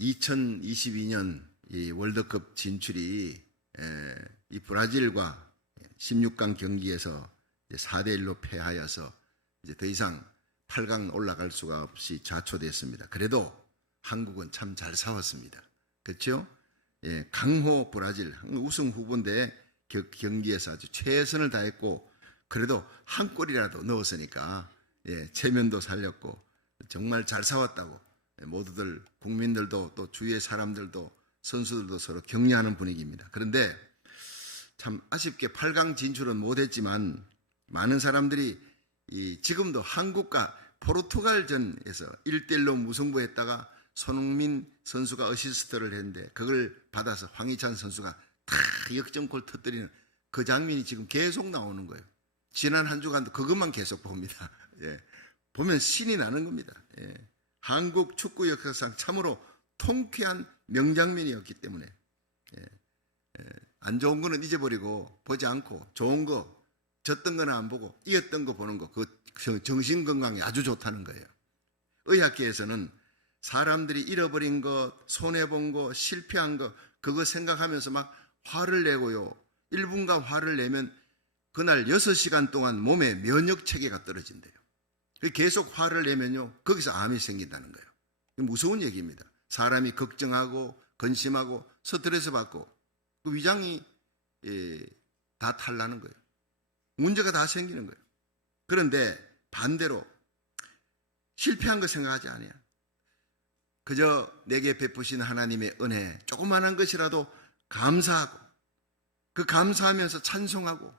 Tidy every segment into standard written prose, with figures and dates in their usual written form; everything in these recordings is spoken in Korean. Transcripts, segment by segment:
2022년 이 월드컵 진출이 이 브라질과 16강 경기에서 4대1로 패하여서 이제 더 이상 8강 올라갈 수가 없이 좌초됐습니다. 그래도 한국은 참 잘 싸웠습니다. 그렇죠? 예, 강호 브라질 우승 후보인데 경기에서 아주 최선을 다했고 그래도 한 골이라도 넣었으니까 체면도 살렸고 정말 잘 싸웠다고 모두들 국민들도 또 주위의 사람들도 선수들도 서로 격려하는 분위기입니다. 그런데 참 아쉽게 8강 진출은 못했지만 많은 사람들이 지금도 한국과 포르투갈전에서 1대1로 무승부했다가 손흥민 선수가 어시스트를 했는데 그걸 받아서 황희찬 선수가 다 역전골 터뜨리는 그 장면이 지금 계속 나오는 거예요. 지난 한 주간도 그것만 계속 봅니다. 보면 신이 나는 겁니다. 한국 축구 역사상 참으로 통쾌한 명장면이었기 때문에 안 좋은 거는 잊어버리고 보지 않고 좋은 거 졌던 거는 안 보고 이겼던 거 보는 거 그 정신 건강에 아주 좋다는 거예요. 의학계에서는 사람들이 잃어버린 것, 손해본 거, 실패한 거 그거 생각하면서 막 화를 내고요. 1분간 화를 내면 그날 6시간 동안 몸의 면역 체계가 떨어진대요. 계속 화를 내면요. 거기서 암이 생긴다는 거예요. 무서운 얘기입니다. 사람이 걱정하고 근심하고 스트레스 받고 그 위장이 다 탈나는 거예요. 문제가 다 생기는 거예요. 그런데 반대로 실패한 거 생각하지 않아요. 그저 내게 베푸신 하나님의 은혜 조그만한 것이라도 감사하고 그 감사하면서 찬송하고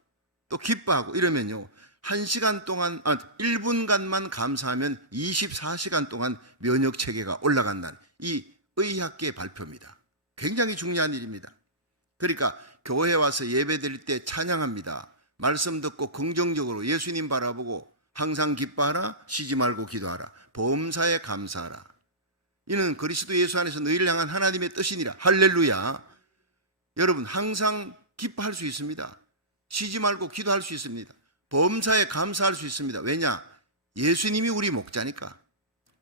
또 기뻐하고 이러면요. 1분간만 감사하면 24시간 동안 면역체계가 올라간다는 이 의학계의 발표입니다. 굉장히 중요한 일입니다. 그러니까 교회에 와서 예배 드릴 때 찬양합니다. 말씀 듣고 긍정적으로 예수님 바라보고 항상 기뻐하라, 쉬지 말고 기도하라, 범사에 감사하라. 이는 그리스도 예수 안에서 너희를 향한 하나님의 뜻이니라. 할렐루야. 여러분 항상 기뻐할 수 있습니다. 쉬지 말고 기도할 수 있습니다. 범사에 감사할 수 있습니다. 왜냐? 예수님이 우리 목자니까.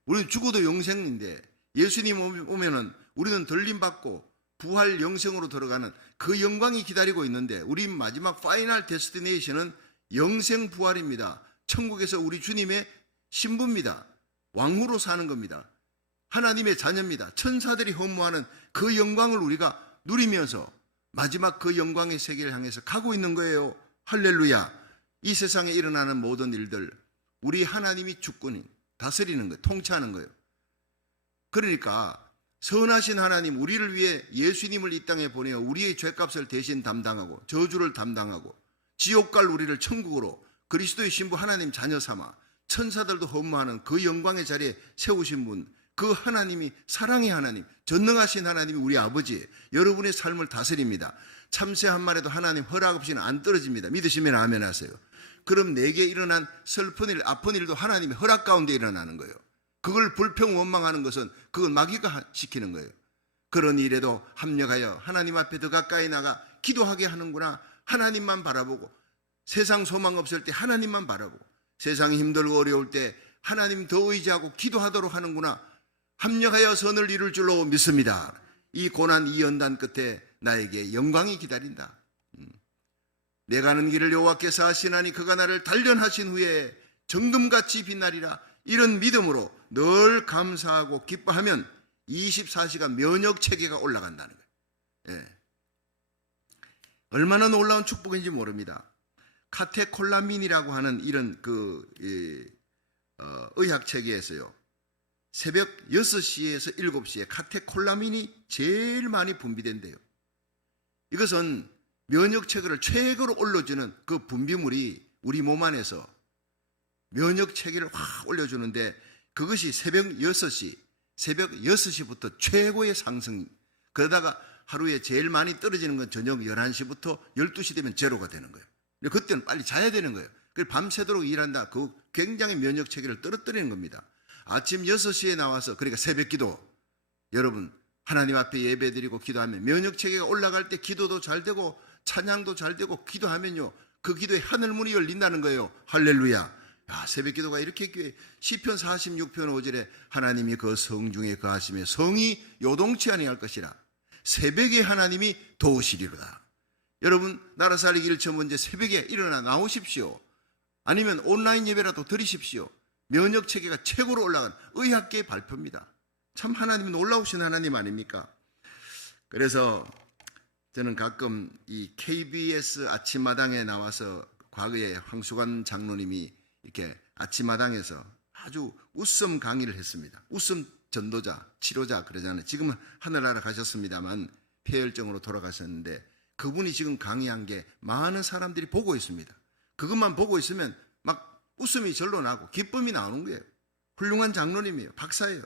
우리는 죽어도 영생인데 예수님 오면은 우리는 들림받고 부활 영생으로 들어가는 그 영광이 기다리고 있는데 우리 마지막 파이널 데스티네이션은 영생 부활입니다. 천국에서 우리 주님의 신부입니다. 왕후로 사는 겁니다. 하나님의 자녀입니다. 천사들이 허무하는 그 영광을 우리가 누리면서 마지막 그 영광의 세계를 향해서 가고 있는 거예요. 할렐루야. 이 세상에 일어나는 모든 일들 우리 하나님이 주권이 다스리는 거예요. 통치하는 거예요. 그러니까 선하신 하나님 우리를 위해 예수님을 이 땅에 보내어 우리의 죄값을 대신 담당하고 저주를 담당하고 지옥 갈 우리를 천국으로 그리스도의 신부 하나님 자녀 삼아 천사들도 허무하는 그 영광의 자리에 세우신 분, 그 하나님이 사랑의 하나님, 전능하신 하나님이 우리 아버지, 여러분의 삶을 다스립니다. 참새 한 마리도 하나님 허락 없이는 안 떨어집니다. 믿으시면 아멘 하세요. 그럼 내게 일어난 슬픈 일, 아픈 일도 하나님의 허락 가운데 일어나는 거예요. 그걸 불평 원망하는 것은 그건 마귀가 시키는 거예요. 그런 일에도 합력하여 하나님 앞에 더 가까이 나가 기도하게 하는구나. 하나님만 바라보고 세상 소망 없을 때 하나님만 바라보고 세상이 힘들고 어려울 때 하나님 더 의지하고 기도하도록 하는구나. 합력하여 선을 이룰 줄로 믿습니다. 이 고난 이 연단 끝에 나에게 영광이 기다린다. 내 가는 길을 여호와께서 하시나니 그가 나를 단련하신 후에 정금같이 빛나리라. 이런 믿음으로 늘 감사하고 기뻐하면 24시간 면역체계가 올라간다는 거예요. 얼마나 놀라운 축복인지 모릅니다. 카테콜라민이라고 하는 이런 의학체계에서요. 새벽 6시에서 7시에 카테콜라민이 제일 많이 분비된대요. 이것은 면역체계를 최고로 올려주는 그 분비물이 우리 몸 안에서 면역체계를 확 올려주는데 그것이 새벽 6시부터 최고의 상승. 그러다가 하루에 제일 많이 떨어지는 건 저녁 11시부터 12시 되면 제로가 되는 거예요. 그때는 빨리 자야 되는 거예요. 그래서 밤새도록 일한다. 그 굉장히 면역체계를 떨어뜨리는 겁니다. 아침 6시에 나와서 그러니까 새벽기도 여러분 하나님 앞에 예배드리고 기도하면 면역체계가 올라갈 때 기도도 잘 되고 찬양도 잘 되고 기도하면요 그 기도에 하늘문이 열린다는 거예요. 할렐루야. 새벽 기도가 이렇게 귀해. 시편 46편 5절에 하나님이 그 성중에 거하시며 성이 요동치 아니할 것이라. 새벽에 하나님이 도우시리로다. 여러분, 나라 살리기를 저 먼저 새벽에 일어나 나오십시오. 아니면 온라인 예배라도 드리십시오. 면역 체계가 최고로 올라간 의학계의 발표입니다. 참 하나님은 놀라우신 하나님 아닙니까? 그래서 저는 가끔 이 KBS 아침마당에 나와서 과거에 황수관 장로님이 이렇게 아침마당에서 아주 웃음 강의를 했습니다. 웃음 전도자, 치료자 그러잖아요. 지금은 하늘나라 가셨습니다만 폐혈증으로 돌아가셨는데 그분이 지금 강의한 게 많은 사람들이 보고 있습니다. 그것만 보고 있으면 막 웃음이 절로 나고 기쁨이 나오는 거예요. 훌륭한 장로님이에요. 박사예요.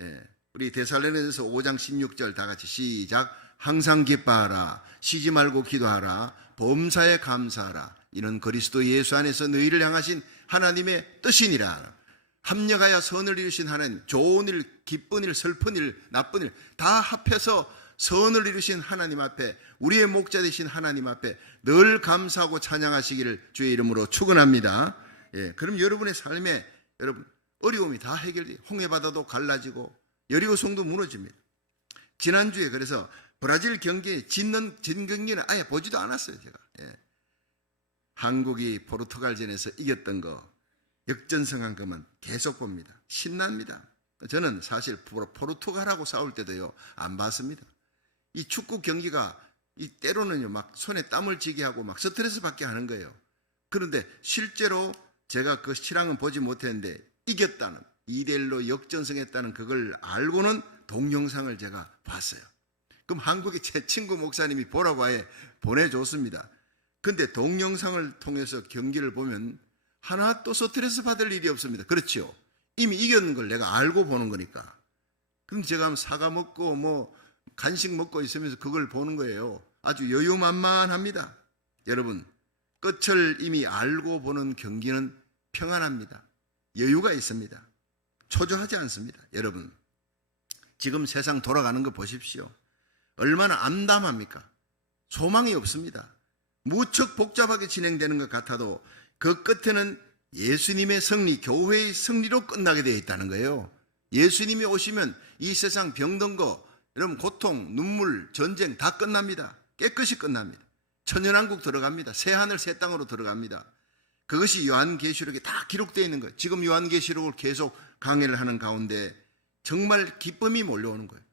예, 우리 데살로니가서 5장 16절 다 같이 시작. 항상 기뻐하라. 쉬지 말고 기도하라. 범사에 감사하라. 이는 그리스도 예수 안에서 너희를 향하신 하나님의 뜻이니라. 합력하여 선을 이루신 하나님, 좋은 일, 기쁜 일, 슬픈 일, 나쁜 일 다 합해서 선을 이루신 하나님 앞에, 우리의 목자 되신 하나님 앞에 늘 감사하고 찬양하시기를 주의 이름으로 축원합니다. 예, 그럼 여러분의 삶에 여러분 어려움이 다 해결돼요. 홍해바다도 갈라지고 여리고성도 무너집니다. 지난주에 그래서 브라질 경기에 진 경기는 아예 보지도 않았어요. 제가. 예. 한국이 포르투갈전에서 이겼던 거 역전승한 것만 계속 봅니다. 신납니다. 저는 사실 포르투갈하고 싸울 때도요 안 봤습니다. 이 축구 경기가 이 때로는요 막 손에 땀을 쥐게 하고 막 스트레스 받게 하는 거예요. 그런데 실제로 제가 그 실황은 보지 못했는데 이겼다는 2대1로 역전승했다는 그걸 알고는 동영상을 제가 봤어요. 그럼 한국의 제 친구 목사님이 보라고 아예 보내줬습니다. 근데 동영상을 통해서 경기를 보면 하나도 스트레스 받을 일이 없습니다. 그렇죠? 이미 이겼는 걸 내가 알고 보는 거니까. 그럼 제가 사과 먹고 뭐 간식 먹고 있으면서 그걸 보는 거예요. 아주 여유만만합니다. 여러분, 끝을 이미 알고 보는 경기는 평안합니다. 여유가 있습니다. 초조하지 않습니다. 여러분, 지금 세상 돌아가는 거 보십시오. 얼마나 암담합니까? 소망이 없습니다. 무척 복잡하게 진행되는 것 같아도 그 끝에는 예수님의 승리, 교회의 승리로 끝나게 되어 있다는 거예요. 예수님이 오시면 이 세상 병든 거, 여러분 고통, 눈물, 전쟁 다 끝납니다. 깨끗이 끝납니다. 천연왕국 들어갑니다. 새하늘 새 땅으로 들어갑니다. 그것이 요한계시록에 다 기록되어 있는 거예요. 지금 요한계시록을 계속 강의를 하는 가운데 정말 기쁨이 몰려오는 거예요.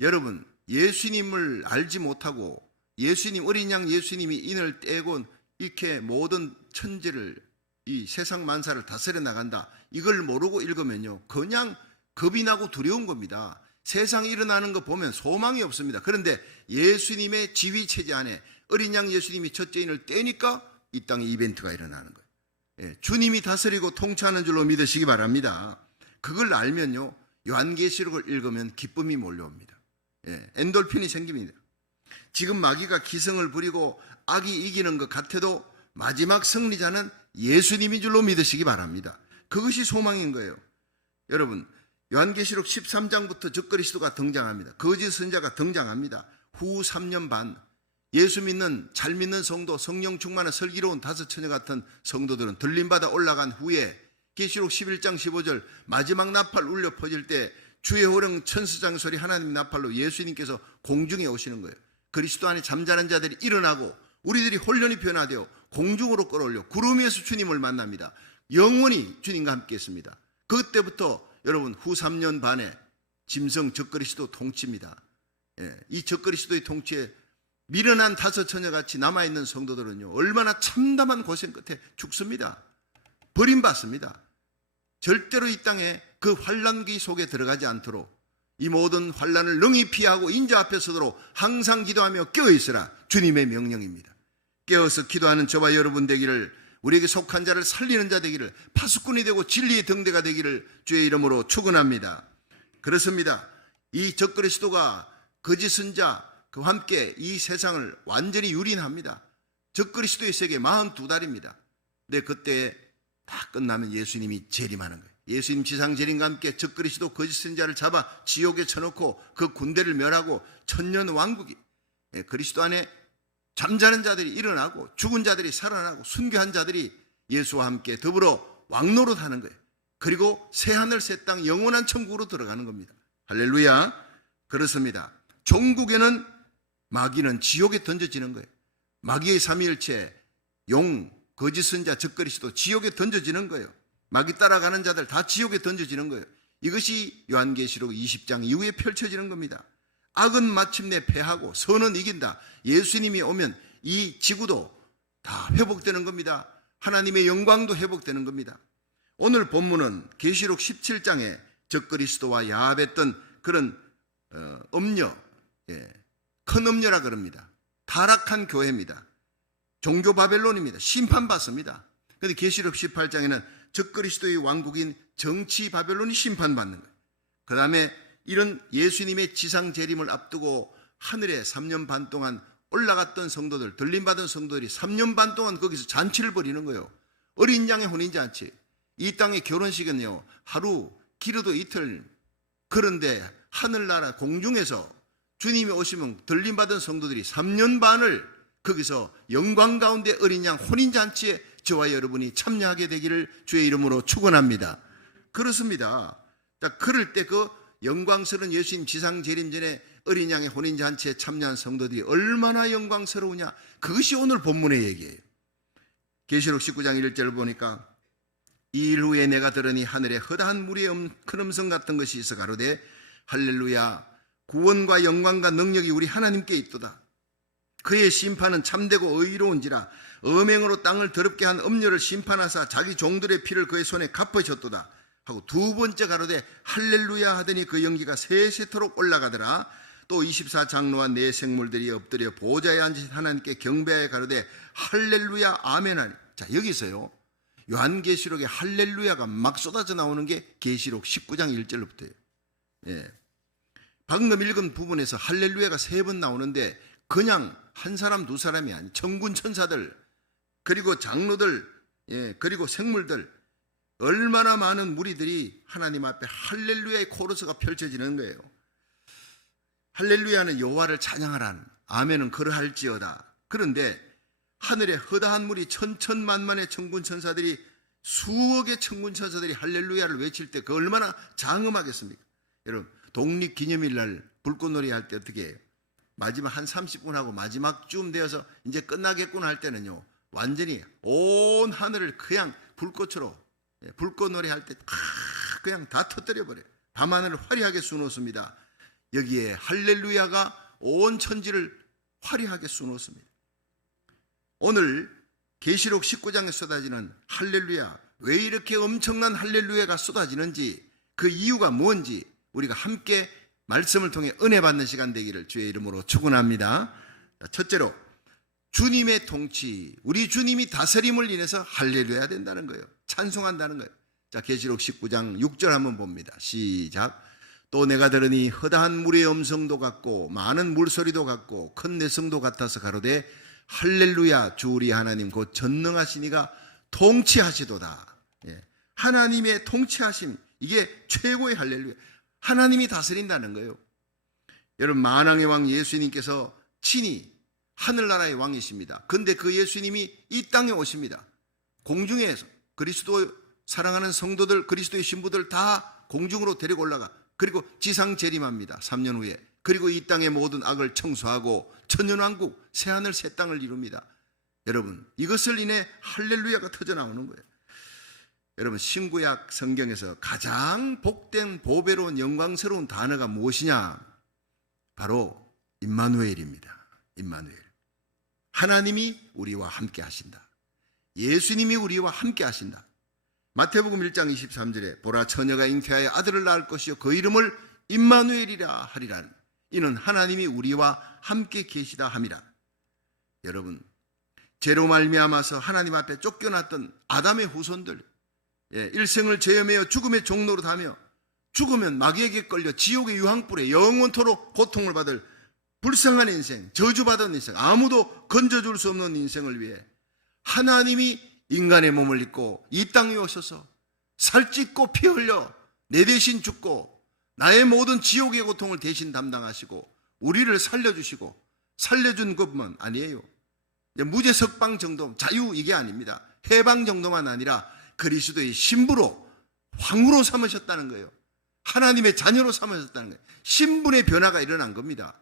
여러분, 예수님을 알지 못하고 예수님, 어린 양 예수님이 인을 떼고 이렇게 모든 천지를, 이 세상 만사를 다스려 나간다, 이걸 모르고 읽으면요 그냥 겁이 나고 두려운 겁니다. 세상에 일어나는 거 보면 소망이 없습니다. 그런데 예수님의 지휘체제 안에 어린 양 예수님이 첫째 인을 떼니까 이 땅에 이벤트가 일어나는 거예요. 예, 주님이 다스리고 통치하는 줄로 믿으시기 바랍니다. 그걸 알면요 요한계시록을 읽으면 기쁨이 몰려옵니다. 예, 엔돌핀이 생깁니다. 지금 마귀가 기승을 부리고 악이 이기는 것 같아도 마지막 승리자는 예수님인 줄로 믿으시기 바랍니다. 그것이 소망인 거예요. 여러분, 요한계시록 13장부터 적그리스도가 등장합니다. 거짓 선자가 등장합니다. 후 3년 반 예수 믿는, 잘 믿는 성도, 성령 충만한 슬기로운 다섯 처녀 같은 성도들은 들림받아 올라간 후에 계시록 11장 15절 마지막 나팔 울려 퍼질 때 주의 호령 천수장 소리 하나님 나팔로 예수님께서 공중에 오시는 거예요. 그리스도 안에 잠자는 자들이 일어나고 우리들이 혼련히 변화되어 공중으로 끌어올려 구름 위에서 주님을 만납니다. 영원히 주님과 함께 있습니다. 그때부터 여러분 후 3년 반에 짐승 적그리스도 통치입니다. 예, 이 적그리스도의 통치에 미련한 다섯 처녀같이 남아있는 성도들은요 얼마나 참담한 고생 끝에 죽습니다. 버림받습니다. 절대로 이 땅에 그 환난기 속에 들어가지 않도록 이 모든 환난을 능히 피하고 인자 앞에 서도록 항상 기도하며 깨어있으라 주님의 명령입니다. 깨어서 기도하는 저와 여러분 되기를, 우리에게 속한 자를 살리는 자 되기를, 파수꾼이 되고 진리의 등대가 되기를 주의 이름으로 축원합니다. 그렇습니다. 이 적그리스도가 거짓 선자 그와 함께 이 세상을 완전히 유린합니다. 적그리스도의 세계 42달입니다. 근데 그때 다 끝나면 예수님이 재림하는 거예요. 예수님 지상 재림과 함께 적그리스도 거짓 선자를 잡아 지옥에 쳐놓고 그 군대를 멸하고 천년 왕국이, 그리스도 안에 잠자는 자들이 일어나고 죽은 자들이 살아나고 순교한 자들이 예수와 함께 더불어 왕노릇하는 거예요. 그리고 새하늘 새 땅 영원한 천국으로 들어가는 겁니다. 할렐루야. 그렇습니다. 종국에는 마귀는 지옥에 던져지는 거예요. 마귀의 삼위일체, 용, 거짓 선자, 적그리스도 지옥에 던져지는 거예요. 마귀 따라가는 자들 다 지옥에 던져지는 거예요. 이것이 요한계시록 20장 이후에 펼쳐지는 겁니다. 악은 마침내 패하고 선은 이긴다. 예수님이 오면 이 지구도 다 회복되는 겁니다. 하나님의 영광도 회복되는 겁니다. 오늘 본문은 계시록 17장에 적그리스도와 야합했던 그런 음녀, 큰 음녀라 그럽니다. 타락한 교회입니다. 종교 바벨론입니다. 심판받습니다. 그런데 계시록 18장에는 적그리스도의 왕국인 정치 바벨론이 심판받는 거예요. 그 다음에 이런 예수님의 지상 재림을 앞두고 하늘에 3년 반 동안 올라갔던 성도들, 들림받은 성도들이 3년 반 동안 거기서 잔치를 벌이는 거예요. 어린 양의 혼인잔치. 이 땅의 결혼식은요, 하루, 길어도 이틀. 그런데 하늘나라 공중에서 주님이 오시면 들림받은 성도들이 3년 반을 거기서 영광 가운데 어린 양 혼인잔치에 저와 여러분이 참여하게 되기를 주의 이름으로 축원합니다. 그렇습니다. 자, 그럴 때 그 영광스러운 예수님 지상 재림 전에 어린 양의 혼인잔치에 참여한 성도들이 얼마나 영광스러우냐. 그것이 오늘 본문의 얘기예요. 계시록 19장 1절을 보니까 이 일 후에 내가 들으니 하늘에 허다한 무리의 큰 음성 같은 것이 있어 가로되 할렐루야 구원과 영광과 능력이 우리 하나님께 있도다. 그의 심판은 참되고 의로운지라 음행으로 땅을 더럽게 한 음녀를 심판하사 자기 종들의 피를 그의 손에 갚으셨도다 하고 두 번째 가로되 할렐루야 하더니 그 연기가 세세토록 올라가더라. 또 24장로와 네 생물들이 엎드려 보좌에 앉으신 하나님께 경배하여 가로되 할렐루야 아멘 하니. 자, 여기서요 요한계시록에 할렐루야가 막 쏟아져 나오는 게 계시록 19장 1절로부터예요. 방금 읽은 부분에서 할렐루야가 3번 나오는데 그냥 한 사람 두 사람이 아니 천군 천사들 그리고 장로들 그리고 생물들 얼마나 많은 무리들이 하나님 앞에 할렐루야의 코러스가 펼쳐지는 거예요. 할렐루야는 여호와를 찬양하라는, 아멘은 그러할지어다. 그런데 하늘에 허다한 무리 천천만만의 천군 천사들이 수억의 천군 천사들이 할렐루야를 외칠 때 그 얼마나 장엄하겠습니까? 여러분 독립기념일 날 불꽃놀이 할 때 어떻게 해요? 마지막 한 30분 하고 마지막 쯤 되어서 이제 끝나겠구나 할 때는요 완전히 온 하늘을 그냥 불꽃으로 불꽃놀이 할 때 그냥 다 터뜨려 버려요. 밤하늘을 화려하게 수놓습니다. 여기에 할렐루야가 온 천지를 화려하게 수놓습니다. 오늘 계시록 19장에 쏟아지는 할렐루야, 왜 이렇게 엄청난 할렐루야가 쏟아지는지 그 이유가 뭔지 우리가 함께 말씀을 통해 은혜 받는 시간 되기를 주의 이름으로 축원합니다. 첫째로 주님의 통치, 우리 주님이 다스림을 인해서 할렐루야 된다는 거예요. 찬송한다는 거예요. 자, 계시록 19장 6절 한번 봅니다. 시작. 또 내가 들으니 허다한 물의 음성도 같고 많은 물소리도 같고 큰 내성도 같아서 가로되 할렐루야 주 우리 하나님 곧 전능하시니가 통치하시도다. 하나님의 통치하심, 이게 최고의 할렐루야. 하나님이 다스린다는 거예요. 여러분 만왕의 왕 예수님께서 친히 하늘나라의 왕이십니다. 그런데 그 예수님이 이 땅에 오십니다. 공중에서 그리스도 사랑하는 성도들, 그리스도의 신부들 다 공중으로 데리고 올라가. 그리고 지상 재림합니다. 3년 후에. 그리고 이 땅의 모든 악을 청소하고 천년왕국, 새하늘 새 땅을 이룹니다. 여러분 이것을 인해 할렐루야가 터져나오는 거예요. 여러분 신구약 성경에서 가장 복된 보배로운 영광스러운 단어가 무엇이냐? 바로 임마누엘입니다. 임마누엘. 하나님이 우리와 함께 하신다. 예수님이 우리와 함께 하신다. 마태복음 1장 23절에 보라 처녀가 잉태하여 아들을 낳을 것이요 그 이름을 임마누엘이라 하리라. 이는 하나님이 우리와 함께 계시다 함이라. 여러분 죄로 말미암아서 하나님 앞에 쫓겨났던 아담의 후손들, 일생을 죄여매어 죽음의 종로로 다며 죽으면 마귀에게 끌려 지옥의 유황불에 영원토록 고통을 받을 불쌍한 인생, 저주받은 인생, 아무도 건져줄 수 없는 인생을 위해 하나님이 인간의 몸을 입고 이 땅에 오셔서 살찢고 피 흘려 내 대신 죽고 나의 모든 지옥의 고통을 대신 담당하시고 우리를 살려주시고 살려준 것만 아니에요. 무죄 석방 정도 자유 이게 아닙니다. 해방 정도만 아니라 그리스도의 신부로, 왕으로 삼으셨다는 거예요. 하나님의 자녀로 삼으셨다는 거예요. 신분의 변화가 일어난 겁니다.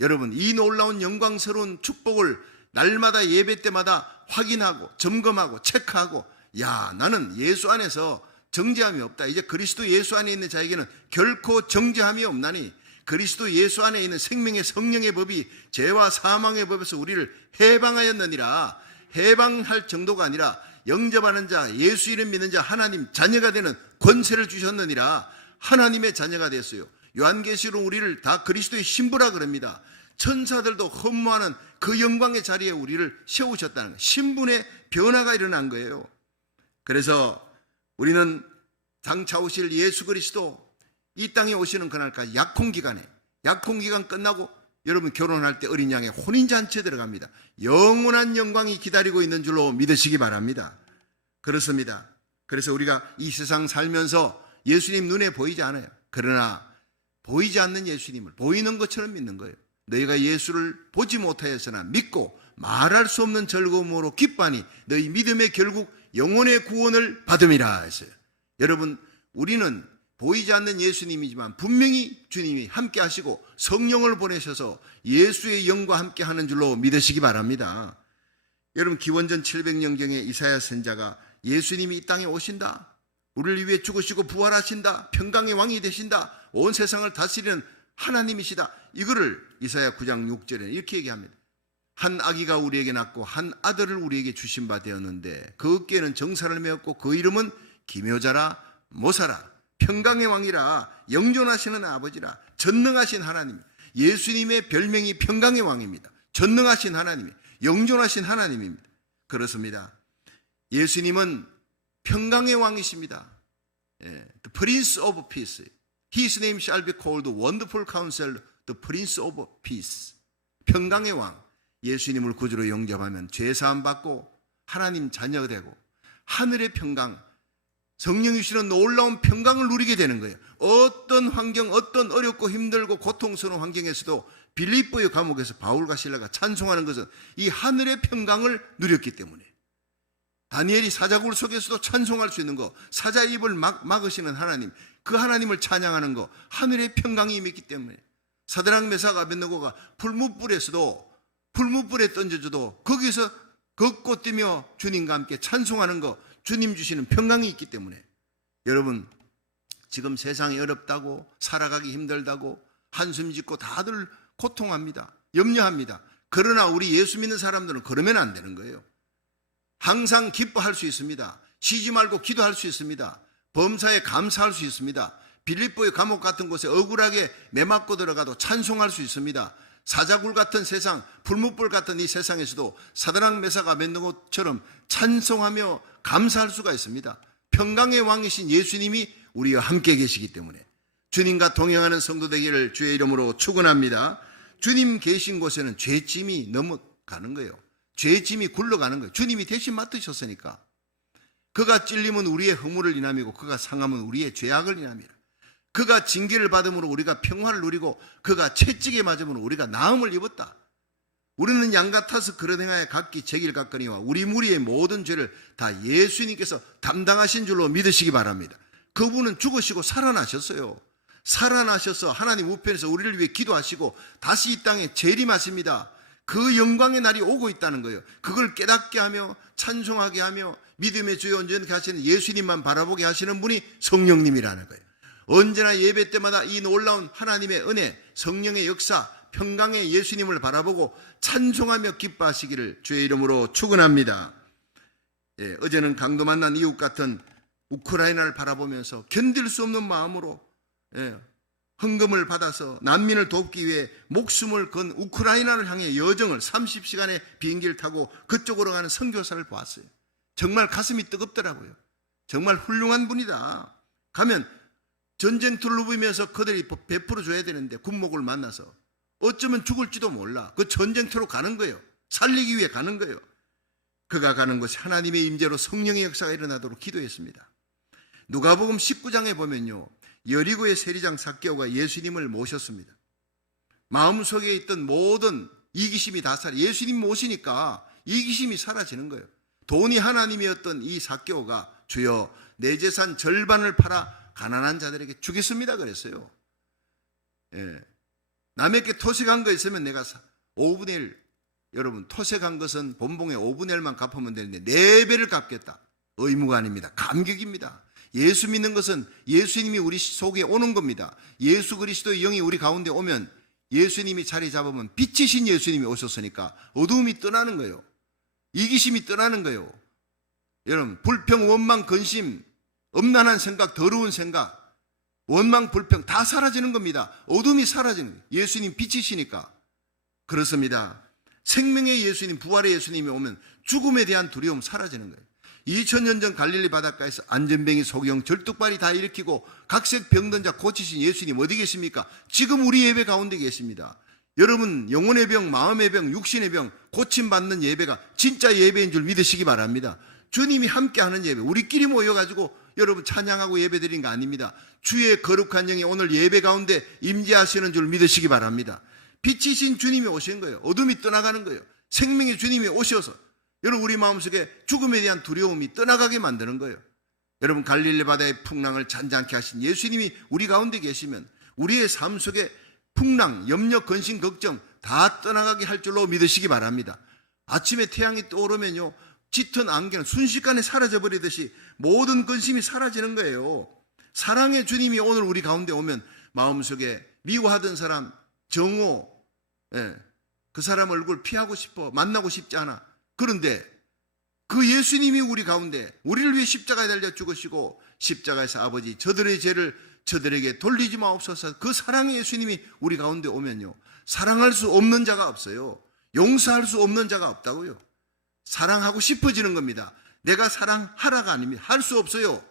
여러분, 이 놀라운 영광스러운 축복을 날마다 예배 때마다 확인하고 점검하고 체크하고, 야, 나는 예수 안에서 정죄함이 없다. 이제 그리스도 예수 안에 있는 자에게는 결코 정죄함이 없나니 그리스도 예수 안에 있는 생명의 성령의 법이 죄와 사망의 법에서 우리를 해방하였느니라. 해방할 정도가 아니라 영접하는 자, 예수 이름 믿는 자, 하나님 자녀가 되는 권세를 주셨느니라. 하나님의 자녀가 됐어요. 요한계시로 우리를 다 그리스도의 신부라 그럽니다. 천사들도 흠모하는 그 영광의 자리에 우리를 세우셨다는 거예요. 신분의 변화가 일어난 거예요. 그래서 우리는 장차 오실 예수 그리스도 이 땅에 오시는 그날까지 약혼기간 끝나고 여러분 결혼할 때 어린 양의 혼인잔치에 들어갑니다. 영원한 영광이 기다리고 있는 줄로 믿으시기 바랍니다. 그렇습니다. 그래서 우리가 이 세상 살면서 예수님 눈에 보이지 않아요. 그러나 보이지 않는 예수님을 보이는 것처럼 믿는 거예요. 너희가 예수를 보지 못하였으나 믿고 말할 수 없는 즐거움으로 기뻐하니 너희 믿음의 결국 영혼의 구원을 받음이라 했어요. 여러분, 우리는 보이지 않는 예수님이지만 분명히 주님이 함께 하시고 성령을 보내셔서 예수의 영과 함께 하는 줄로 믿으시기 바랍니다. 여러분, 기원전 700년경에 이사야 선지자가 예수님이 이 땅에 오신다, 우리를 위해 죽으시고 부활하신다, 평강의 왕이 되신다, 온 세상을 다스리는 하나님이시다, 이거를 이사야 9장 6절에 이렇게 얘기합니다. 한 아기가 우리에게 낳고 한 아들을 우리에게 주신 바 되었는데 그 어깨에는 정사를 메었고 그 이름은 기묘자라 모사라 평강의 왕이라 영존하시는 아버지라 전능하신 하나님. 예수님의 별명이 평강의 왕입니다. 전능하신 하나님, 영존하신 하나님입니다. 그렇습니다. 예수님은 평강의 왕이십니다. The Prince of Peace. His name shall be called Wonderful Counselor, the Prince of Peace. 평강의 왕. 예수님을 구주로 영접하면 죄사함 받고 하나님 자녀가 되고 하늘의 평강, 성령이 주시는 놀라운 평강을 누리게 되는 거예요. 어떤 환경, 어떤 어렵고 힘들고 고통스러운 환경에서도 빌립보의 감옥에서 바울과 실라가 찬송하는 것은 이 하늘의 평강을 누렸기 때문에, 다니엘이 사자굴 속에서도 찬송할 수 있는 거, 사자의 입을 막으시는 하나님, 그 하나님을 찬양하는 거, 하늘의 평강이 임했기 때문에, 사드락 메삭 아벳느고가 풀무불에 던져줘도 거기서 걷고 뛰며 주님과 함께 찬송하는 거, 주님 주시는 평강이 있기 때문에. 여러분, 지금 세상이 어렵다고, 살아가기 힘들다고 한숨 짓고 다들 고통합니다. 염려합니다. 그러나 우리 예수 믿는 사람들은 그러면 안 되는 거예요. 항상 기뻐할 수 있습니다. 쉬지 말고 기도할 수 있습니다. 범사에 감사할 수 있습니다. 빌립보의 감옥 같은 곳에 억울하게 매맞고 들어가도 찬송할 수 있습니다. 사자굴 같은 세상, 풀무불 같은 이 세상에서도 사드락 메삭 아벳느고처럼 찬송하며 감사할 수가 있습니다. 평강의 왕이신 예수님이 우리와 함께 계시기 때문에 주님과 동행하는 성도 되기를 주의 이름으로 축원합니다. 주님 계신 곳에는 죄짐이 넘어가는 거예요. 죄짐이 굴러가는 거예요. 주님이 대신 맡으셨으니까. 그가 찔림은 우리의 허물을 인함이고 그가 상함은 우리의 죄악을 인함이라. 그가 징계를 받음으로 우리가 평화를 누리고 그가 채찍에 맞음으로 우리가 나음을 입었다. 우리는 양 같아서 그런 행하에 각기 제길 같거니와 우리 무리의 모든 죄를 다 예수님께서 담당하신 줄로 믿으시기 바랍니다. 그분은 죽으시고 살아나셨어요. 살아나셔서 하나님 우편에서 우리를 위해 기도하시고 다시 이 땅에 재림하십니다. 그 영광의 날이 오고 있다는 거예요. 그걸 깨닫게 하며 찬송하게 하며 믿음의 주여 온전케 하시는 예수님만 바라보게 하시는 분이 성령님이라는 거예요. 언제나 예배 때마다 이 놀라운 하나님의 은혜, 성령의 역사, 평강의 예수님을 바라보고 찬송하며 기뻐하시기를 주의 이름으로 축원합니다. 어제는 강도 만난 이웃 같은 우크라이나를 바라보면서 견딜 수 없는 마음으로 헌금을 받아서 난민을 돕기 위해 목숨을 건 우크라이나를 향해 여정을 30시간의 비행기를 타고 그쪽으로 가는 선교사를 보았어요. 정말 가슴이 뜨겁더라고요. 정말 훌륭한 분이다. 가면 전쟁터를 누비면서 그들이 베풀어 줘야 되는데 군목을 만나서 어쩌면 죽을지도 몰라. 그 전쟁터로 가는 거예요. 살리기 위해 가는 거예요. 그가 가는 곳이 하나님의 임재로 성령의 역사가 일어나도록 기도했습니다. 누가복음 19장에 보면요, 여리고의 세리장 삭개오가 예수님을 모셨습니다. 마음속에 있던 모든 이기심이 다 예수님 모시니까 이기심이 사라지는 거예요. 돈이 하나님이었던 이 삭개오가 주여 내 재산 절반을 팔아 가난한 자들에게 주겠습니다 그랬어요. 남에게 토색한 거 있으면 내가 5분의 1, 여러분 토색한 것은 본봉의 5분의 1만 갚으면 되는데 4배를 갚겠다. 의무가 아닙니다. 감격입니다. 예수 믿는 것은 예수님이 우리 속에 오는 겁니다. 예수 그리스도의 영이 우리 가운데 오면 예수님이 자리 잡으면 빛이신 예수님이 오셨으니까 어두움이 떠나는 거예요. 이기심이 떠나는 거예요. 여러분 불평, 원망, 근심, 엄난한 생각, 더러운 생각, 원망, 불평 다 사라지는 겁니다. 어둠이 사라지는 거예요. 예수님 빛이시니까. 그렇습니다. 생명의 예수님, 부활의 예수님이 오면 죽음에 대한 두려움 사라지는 거예요. 2000년 전 갈릴리 바닷가에서 안전뱅이, 소경, 절뚝발이 다 일으키고 각색 병든 자 고치신 예수님 어디 계십니까? 지금 우리 예배 가운데 계십니다. 여러분 영혼의 병, 마음의 병, 육신의 병 고침받는 예배가 진짜 예배인 줄 믿으시기 바랍니다. 주님이 함께하는 예배, 우리끼리 모여가지고 여러분 찬양하고 예배드린 거 아닙니다. 주의 거룩한 영이 오늘 예배 가운데 임재하시는 줄 믿으시기 바랍니다. 빛이신 주님이 오신 거예요. 어둠이 떠나가는 거예요. 생명의 주님이 오셔서 여러분 우리 마음속에 죽음에 대한 두려움이 떠나가게 만드는 거예요. 여러분 갈릴리 바다의 풍랑을 잔잔케 하신 예수님이 우리 가운데 계시면 우리의 삶 속에 풍랑, 염려, 근심, 걱정 다 떠나가게 할 줄로 믿으시기 바랍니다. 아침에 태양이 떠오르면요 짙은 안개는 순식간에 사라져버리듯이 모든 근심이 사라지는 거예요. 사랑의 주님이 오늘 우리 가운데 오면 마음속에 미워하던 사람, 정오, 그 사람 얼굴 피하고 싶어, 만나고 싶지 않아. 그런데 그 예수님이 우리 가운데 우리를 위해 십자가에 달려 죽으시고 십자가에서 아버지 저들의 죄를 저들에게 돌리지 마옵소서. 그 사랑의 예수님이 우리 가운데 오면요 사랑할 수 없는 자가 없어요. 용서할 수 없는 자가 없다고요. 사랑하고 싶어지는 겁니다. 내가 사랑하라가 아닙니다. 할 수 없어요.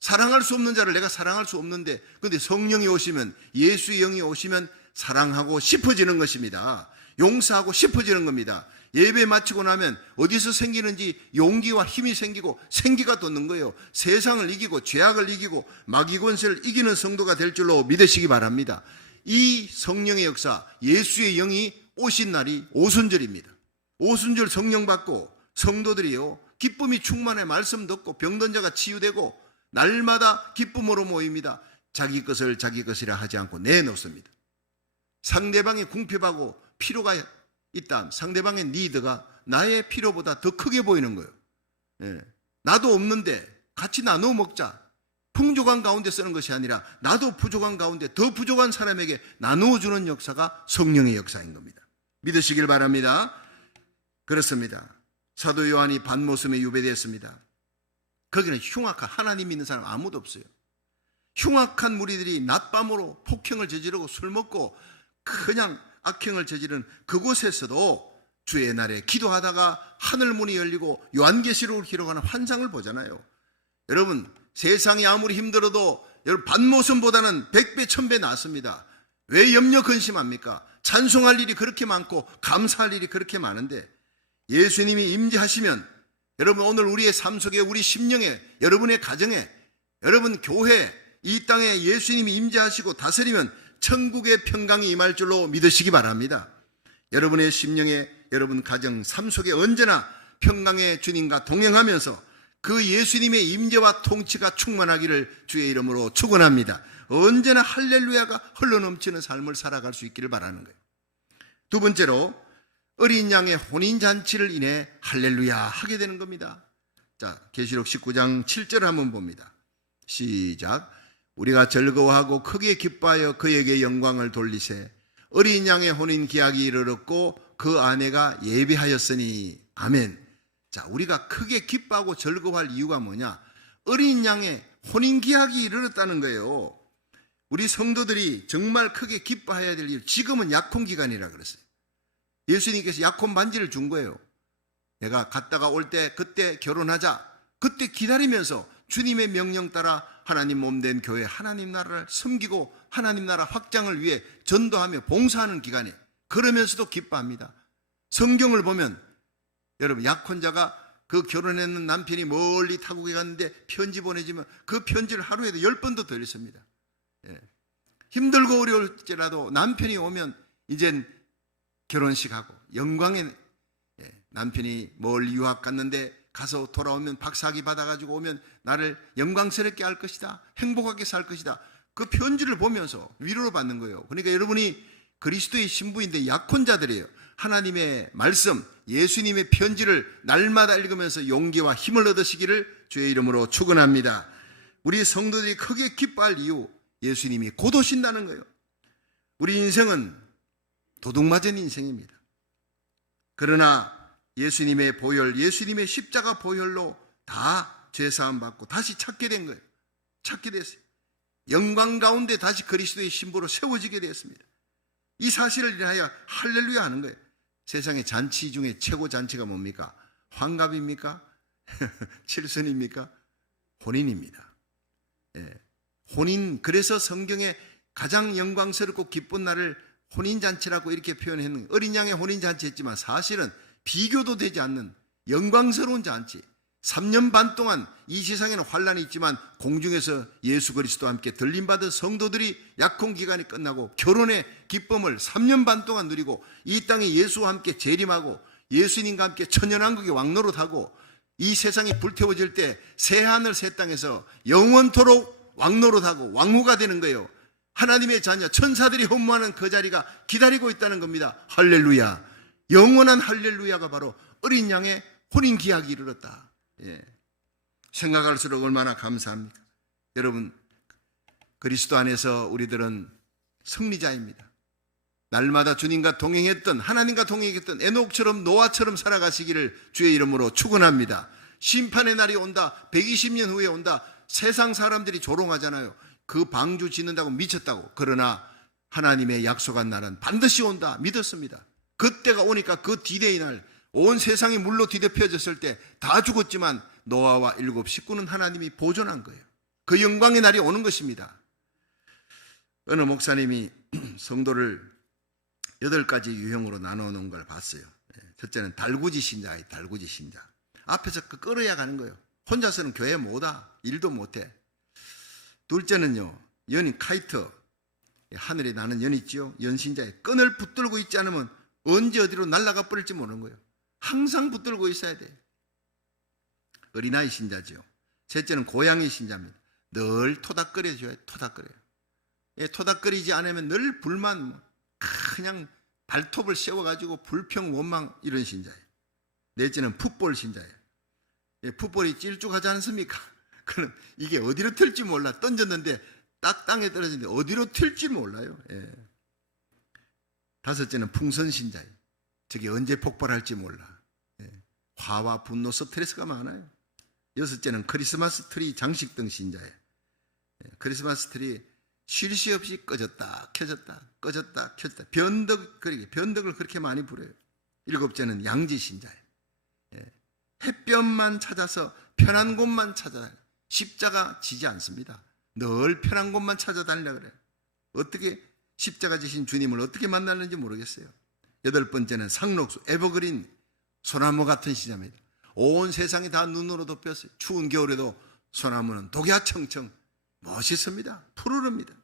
사랑할 수 없는 자를 내가 사랑할 수 없는데, 그런데 성령이 오시면, 예수의 영이 오시면 사랑하고 싶어지는 것입니다. 용서하고 싶어지는 겁니다. 예배 마치고 나면 어디서 생기는지 용기와 힘이 생기고 생기가 돋는 거예요. 세상을 이기고 죄악을 이기고 마귀 권세를 이기는 성도가 될 줄로 믿으시기 바랍니다. 이 성령의 역사, 예수의 영이 오신 날이 오순절입니다. 오순절 성령 받고 성도들이요 기쁨이 충만해 말씀 듣고 병든 자가 치유되고 날마다 기쁨으로 모입니다. 자기 것을 자기 것이라 하지 않고 내놓습니다. 상대방이 궁핍하고 필요가 있다. 상대방의 니드가 나의 필요보다 더 크게 보이는 거예요. 나도 없는데 같이 나누어 먹자. 풍족한 가운데 쓰는 것이 아니라 나도 부족한 가운데 더 부족한 사람에게 나누어 주는 역사가 성령의 역사인 겁니다. 믿으시길 바랍니다. 그렇습니다. 사도 요한이 반모섬에 유배되었습니다. 거기는 흉악한, 하나님 믿는 사람 아무도 없어요. 흉악한 무리들이 낮밤으로 폭행을 저지르고 술 먹고 그냥 악행을 저지른 그곳에서도 주의 날에 기도하다가 하늘문이 열리고 요한계시록을 기록하는 환상을 보잖아요. 여러분 세상이 아무리 힘들어도 여러분 반모섬보다는 100배 1000배 낫습니다. 왜 염려 근심합니까? 찬송할 일이 그렇게 많고 감사할 일이 그렇게 많은데 예수님이 임재하시면 여러분 오늘 우리의 삶 속에 우리 심령에 여러분의 가정에 여러분 교회 이 땅에 예수님이 임재하시고 다스리면 천국의 평강이 임할 줄로 믿으시기 바랍니다. 여러분의 심령에 여러분 가정 삶 속에 언제나 평강의 주님과 동행하면서 그 예수님의 임재와 통치가 충만하기를 주의 이름으로 축원합니다. 언제나 할렐루야가 흘러넘치는 삶을 살아갈 수 있기를 바라는 거예요. 두 번째로 어린 양의 혼인잔치를 인해 할렐루야 하게 되는 겁니다. 자, 계시록 19장 7절 한번 봅니다. 시작. 우리가 즐거워하고 크게 기뻐하여 그에게 영광을 돌리세 어린 양의 혼인 기약이 이르렀고 그 아내가 예비하였으니 아멘. 자, 우리가 크게 기뻐하고 즐거워할 이유가 뭐냐? 어린 양의 혼인 기약이 이르렀다는 거예요. 우리 성도들이 정말 크게 기뻐해야 될 이유, 지금은 약혼 기간이라 그랬어요. 예수님께서 약혼 반지를 준 거예요. 내가 갔다가 올 때 그때 결혼하자. 그때 기다리면서 주님의 명령 따라 하나님 몸된 교회 하나님 나라를 섬기고 하나님 나라 확장을 위해 전도하며 봉사하는 기간에 그러면서도 기뻐합니다. 성경을 보면 여러분 약혼자가 그 결혼했는 남편이 멀리 타국에 갔는데 편지 보내주면 그 편지를 하루에도 10번도 더 읽습니다. 힘들고 어려울지라도 남편이 오면 이젠 결혼식하고 영광의 남편이 멀리 유학 갔는데 가서 돌아오면 박사학위 받아가지고 오면 나를 영광스럽게 할 것이다, 행복하게 살 것이다. 그 편지를 보면서 위로를 받는 거예요. 그러니까 여러분이 그리스도의 신부인데 약혼자들이에요. 하나님의 말씀, 예수님의 편지를 날마다 읽으면서 용기와 힘을 얻으시기를 주의 이름으로 축원합니다. 우리 성도들이 크게 기뻐할 이유, 예수님이 곧 오신다는 거예요. 우리 인생은 도둑맞은 인생입니다. 그러나 예수님의 보혈, 예수님의 십자가 보혈로 다 죄사함 받고 다시 찾게 된 거예요. 찾게 됐어요. 영광 가운데 다시 그리스도의 신부로 세워지게 되었습니다. 이 사실을 인하여 할렐루야 하는 거예요. 세상의 잔치 중에 최고 잔치가 뭡니까? 환갑입니까? 칠순입니까? 혼인입니다. 예. 혼인, 그래서 성경에 가장 영광스럽고 기쁜 날을 혼인잔치라고 이렇게 표현했는, 어린 양의 혼인잔치 했지만 사실은 비교도 되지 않는 영광스러운 잔치. 3년 반 동안 이 세상에는 환란이 있지만 공중에서 예수 그리스도와 함께 들림받은 성도들이 약혼 기간이 끝나고 결혼의 기쁨을 3년 반 동안 누리고 이 땅에 예수와 함께 재림하고 예수님과 함께 천연왕국의 왕노릇하고 이 세상이 불태워질 때 새하늘 새 땅에서 영원토록 왕노릇하고 왕후가 되는 거예요. 하나님의 자녀 천사들이 헌무하는 그 자리가 기다리고 있다는 겁니다. 할렐루야. 영원한 할렐루야가 바로 어린 양의 혼인 기약이 이르렀다. 예. 생각할수록 얼마나 감사합니까? 여러분, 그리스도 안에서 우리들은 승리자입니다. 날마다 주님과 동행했던, 하나님과 동행했던 에녹처럼 노아처럼 살아가시기를 주의 이름으로 축원합니다. 심판의 날이 온다. 120년 후에 온다. 세상 사람들이 조롱하잖아요. 그 방주 짓는다고 미쳤다고. 그러나 하나님의 약속한 날은 반드시 온다 믿었습니다. 그때가 오니까 그 디데이 날 온 세상이 물로 뒤덮여졌을 때 다 죽었지만 노아와 7 식구는 하나님이 보존한 거예요. 그 영광의 날이 오는 것입니다. 어느 목사님이 성도를 8가지 유형으로 나눠놓은 걸 봤어요. 첫째는 달구지 신자예요. 달구지 신자. 앞에서 끌어야 가는 거예요. 혼자서는 교회 못 와. 일도 못해. 둘째는요, 연인 카이트. 하늘에 나는 연 있지요. 연신자에 끈을 붙들고 있지 않으면 언제 어디로 날아가 버릴지 모르는 거예요. 항상 붙들고 있어야 돼요. 어린아이 신자지요. 셋째는 고양이 신자입니다. 늘 토닥거려줘요. 토닥거려요. 토닥거리지 않으면 늘 불만, 그냥 발톱을 세워가지고 불평 원망 이런 신자예요. 넷째는 풋볼 신자예요. 풋볼이 찔쭉하지 않습니까? 그럼 이게 어디로 튈지 몰라. 던졌는데 딱 땅에 떨어지는데 어디로 튈지 몰라요. 다섯째는 풍선 신자예요. 저게 언제 폭발할지 몰라. 화와 분노, 스트레스가 많아요. 여섯째는 크리스마스 트리 장식등 신자예요. 크리스마스 트리 쉴 새 없이 꺼졌다 켜졌다 꺼졌다 켜졌다 변덕을 그렇게 많이 부려요. 일곱째는 양지 신자예요. 햇볕만 찾아서 편한 곳만 찾아다녀요. 십자가 지지 않습니다. 늘 편한 곳만 찾아다니려고 그래요. 어떻게 십자가 지신 주님을 어떻게 만나는지 모르겠어요. 여덟 번째는 상록수 에버그린 소나무 같은 신자입니다. 온 세상이 다 눈으로 덮였어요. 추운 겨울에도 소나무는 독야청청 멋있습니다. 푸르릅니다.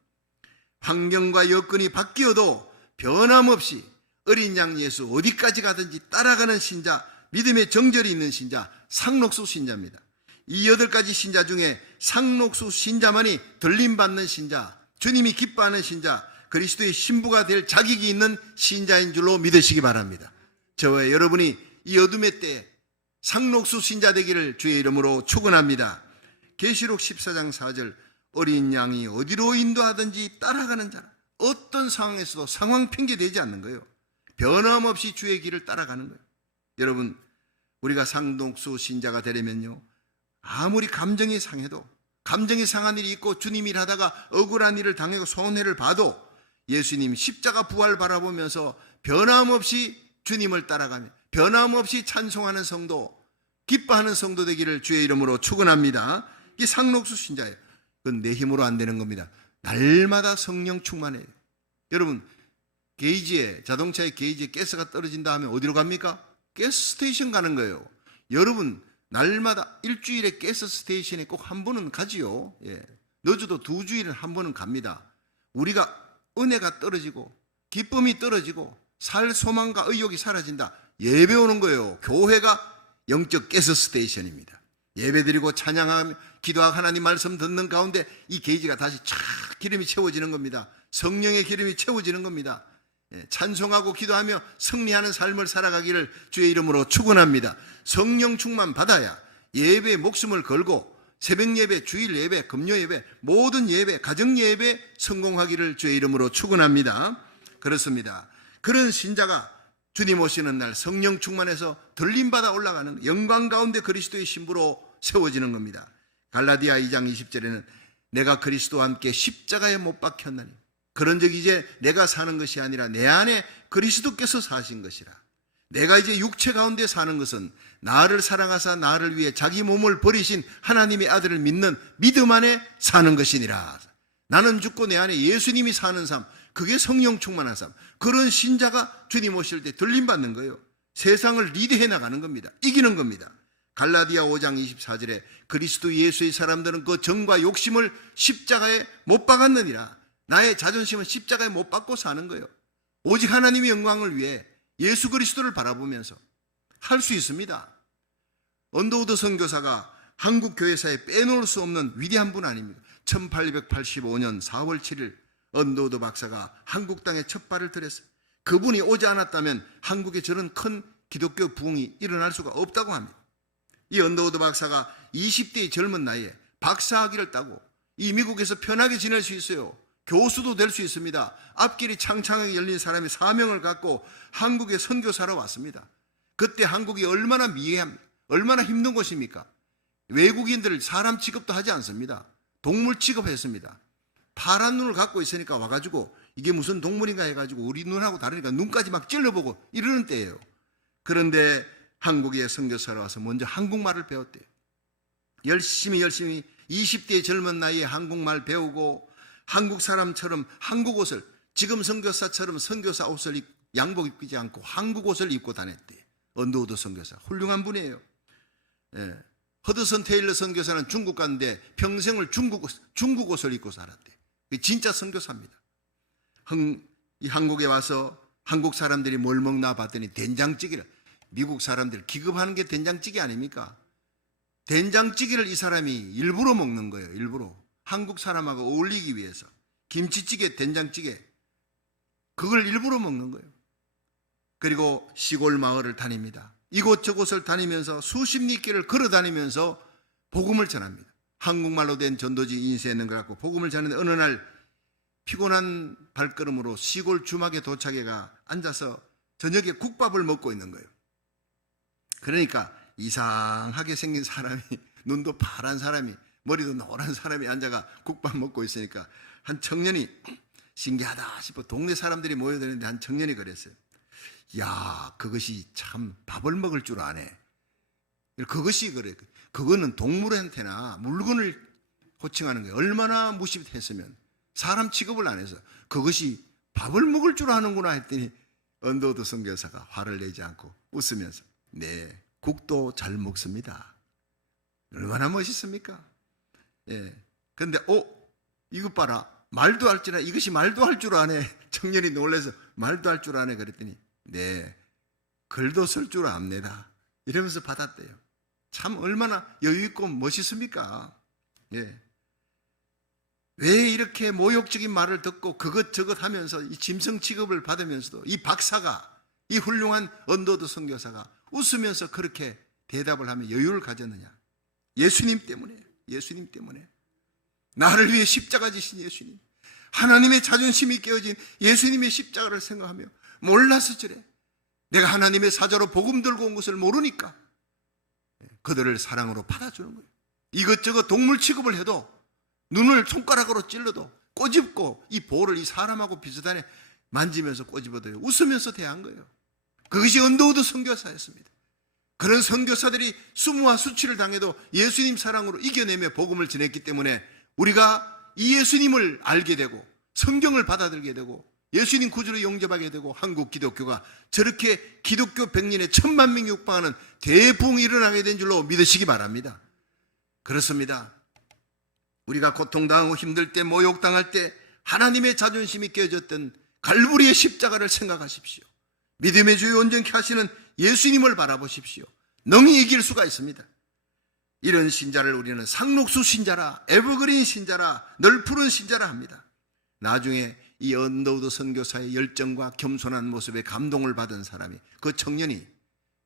환경과 여건이 바뀌어도 변함없이 어린 양 예수 어디까지 가든지 따라가는 신자, 믿음의 정절이 있는 신자, 상록수 신자입니다. 이 8가지 신자 중에 상록수 신자만이 들림받는 신자, 주님이 기뻐하는 신자, 그리스도의 신부가 될 자격이 있는 신자인 줄로 믿으시기 바랍니다. 저와 여러분이 이 어둠의 때에 상록수 신자 되기를 주의 이름으로 축원합니다. 계시록 14장 4절 어린 양이 어디로 인도하든지 따라가는 자라. 어떤 상황에서도 상황 핑계 되지 않는 거예요. 변함없이 주의 길을 따라가는 거예요. 여러분, 우리가 상록수 신자가 되려면요, 아무리 감정이 상해도, 감정이 상한 일이 있고 주님 일하다가 억울한 일을 당하고 손해를 봐도 예수님 십자가 부활 바라보면서 변함없이 주님을 따라가며 변함없이 찬송하는 성도, 기뻐하는 성도 되기를 주의 이름으로 축원합니다. 이게 상록수 신자예요. 그건 내 힘으로 안 되는 겁니다. 날마다 성령 충만해요. 여러분, 게이지에, 자동차의 게이지에 가스가 떨어진다 하면 어디로 갑니까? 가스 스테이션 가는 거예요. 여러분, 날마다 일주일에 가스 스테이션에 꼭 한 번은 가지요. 늦어도 2주일에 한 번은 갑니다. 우리가 은혜가 떨어지고 기쁨이 떨어지고 살 소망과 의욕이 사라진다. 예배 오는 거예요. 교회가 영적 가스 스테이션입니다. 예배드리고 찬양하며 기도하고 하나님 말씀 듣는 가운데 이 게이지가 다시 쫙 기름이 채워지는 겁니다. 성령의 기름이 채워지는 겁니다. 찬송하고 기도하며 승리하는 삶을 살아가기를 주의 이름으로 축원합니다. 성령 충만 받아야 예배에 목숨을 걸고 새벽 예배, 주일 예배, 금요 예배, 모든 예배, 가정 예배 성공하기를 주의 이름으로 축원합니다. 그렇습니다. 그런 신자가 주님 오시는 날 성령 충만해서 들림받아 올라가는 영광 가운데 그리스도의 신부로 세워지는 겁니다. 갈라디아 2장 20절에는 내가 그리스도와 함께 십자가에 못 박혔나니 그런즉 이제 내가 사는 것이 아니라 내 안에 그리스도께서 사신 것이라. 내가 이제 육체 가운데 사는 것은 나를 사랑하사 나를 위해 자기 몸을 버리신 하나님의 아들을 믿는 믿음 안에 사는 것이니라. 나는 죽고 내 안에 예수님이 사는 삶, 그게 성령 충만한 삶. 그런 신자가 주님 오실 때 들림받는 거예요. 세상을 리드해 나가는 겁니다. 이기는 겁니다. 갈라디아 5장 24절에 그리스도 예수의 사람들은 그 정과 욕심을 십자가에 못 박았느니라. 나의 자존심은 십자가에 못 박고 사는 거예요. 오직 하나님의 영광을 위해 예수 그리스도를 바라보면서 할 수 있습니다. 언더우드 선교사가 한국 교회사에 빼놓을 수 없는 위대한 분 아닙니까? 1885년 4월 7일 언더우드 박사가 한국 땅에 첫 발을 들였어요. 그분이 오지 않았다면 한국에 저런 큰 기독교 부흥이 일어날 수가 없다고 합니다. 이 언더우드 박사가 20대의 젊은 나이에 박사학위를 따고 이 미국에서 편하게 지낼 수 있어요. 교수도 될 수 있습니다. 앞길이 창창하게 열린 사람이 사명을 갖고 한국에 선교사로 왔습니다. 그때 한국이 얼마나 미해합니까? 얼마나 힘든 곳입니까? 외국인들 사람 취급도 하지 않습니다. 동물 취급했습니다. 파란 눈을 갖고 있으니까 와가지고 이게 무슨 동물인가 해가지고 우리 눈하고 다르니까 눈까지 막 찔러보고 이러는 때예요. 그런데 한국에 선교사로 와서 먼저 한국말을 배웠대요. 열심히 20대의 젊은 나이에 한국말 배우고 한국 사람처럼 한국 옷을, 지금 선교사처럼 선교사 옷을 양복 입지 않고 한국 옷을 입고 다녔대요. 언더우드 선교사 훌륭한 분이에요. 허드슨 테일러 선교사는 중국 갔는데 평생을 중국 옷을 입고 살았대요. 진짜 선교사입니다. 이 한국에 와서 한국 사람들이 뭘 먹나 봤더니 된장찌개를, 미국 사람들 기급하는 게 된장찌개 아닙니까? 된장찌개를 이 사람이 일부러 먹는 거예요. 일부러 한국 사람하고 어울리기 위해서 김치찌개, 된장찌개 그걸 일부러 먹는 거예요. 그리고 시골 마을을 다닙니다. 이곳저곳을 다니면서 수십 리길을 걸어 다니면서 복음을 전합니다. 한국말로 된 전도지 인쇄해 있는 걸 갖고 복음을 전하는데 어느 날 피곤한 발걸음으로 시골 주막에 도착해가 앉아서 저녁에 국밥을 먹고 있는 거예요. 그러니까 이상하게 생긴 사람이, 눈도 파란 사람이, 머리도 노란 사람이 앉아가 국밥 먹고 있으니까 한 청년이 신기하다 싶어 동네 사람들이 모여드는데 한 청년이 그랬어요. 야, 그것이 참 밥을 먹을 줄 아네. 그것이 그래. 그거는 동물한테나 물건을 호칭하는 거예요. 얼마나 무식했으면 사람 취급을 안 해서 그것이 밥을 먹을 줄 아는구나 했더니 언더우드 선교사가 화를 내지 않고 웃으면서 네, 국도 잘 먹습니다. 얼마나 멋있습니까? 예. 근데 이것 봐라. 말도 할 줄 아네. 이것이 말도 할 줄 아네. 청년이 놀라서 말도 할 줄 아네 그랬더니 네, 글도 쓸 줄 압니다. 이러면서 받았대요. 참 얼마나 여유 있고 멋있습니까? 예. 왜 이렇게 모욕적인 말을 듣고 그것저것 하면서 이 짐승 취급을 받으면서도 이 박사가, 이 훌륭한 언더우드 선교사가 웃으면서 그렇게 대답을 하며 여유를 가졌느냐? 예수님 때문에, 예수님 때문에. 나를 위해 십자가 지신 예수님, 하나님의 자존심이 깨어진 예수님의 십자가를 생각하며 몰라서 저래. 내가 하나님의 사자로 복음 들고 온 것을 모르니까 그들을 사랑으로 받아주는 거예요. 이것저것 동물 취급을 해도 눈을 손가락으로 찔러도 꼬집고 이 볼을 이 사람하고 비슷하게 만지면서 꼬집어도 웃으면서 대한 거예요. 그것이 언더우드 선교사였습니다. 그런 선교사들이 수모와 수치를 당해도 예수님 사랑으로 이겨내며 복음을 전했기 때문에 우리가 이 예수님을 알게 되고 성경을 받아들게 되고 예수님 구주로 영접하게 되고 한국 기독교가 저렇게 기독교 100년에 1000만 명이 육박하는 대부흥이 일어나게 된 줄로 믿으시기 바랍니다. 그렇습니다. 우리가 고통당하고 힘들 때, 모욕당할 때 하나님의 자존심이 깨어졌던 갈보리의 십자가를 생각하십시오. 믿음의 주요 온전케 하시는 예수님을 바라보십시오. 능히 이길 수가 있습니다. 이런 신자를 우리는 상록수 신자라, 에버그린 신자라, 늘 푸른 신자라 합니다. 나중에 이 언더우드 선교사의 열정과 겸손한 모습에 감동을 받은 사람이, 그 청년이,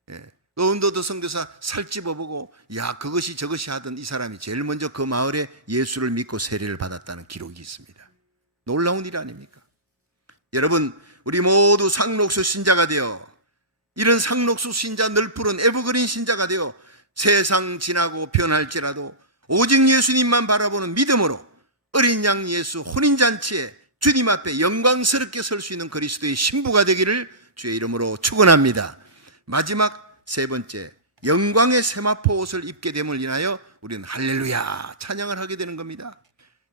그 언더우드 선교사 살찝어보고 야 그것이 저것이 하던 이 사람이 제일 먼저 그 마을에 예수를 믿고 세례를 받았다는 기록이 있습니다. 놀라운 일 아닙니까? 여러분, 우리 모두 상록수 신자가 되어, 이런 상록수 신자, 늘 푸른 에버그린 신자가 되어 세상 지나고 변할지라도 오직 예수님만 바라보는 믿음으로 어린 양 예수 혼인잔치에 주님 앞에 영광스럽게 설 수 있는 그리스도의 신부가 되기를 주의 이름으로 축원합니다. 마지막 세 번째, 영광의 세마포 옷을 입게 됨을 인하여 우리는 할렐루야 찬양을 하게 되는 겁니다.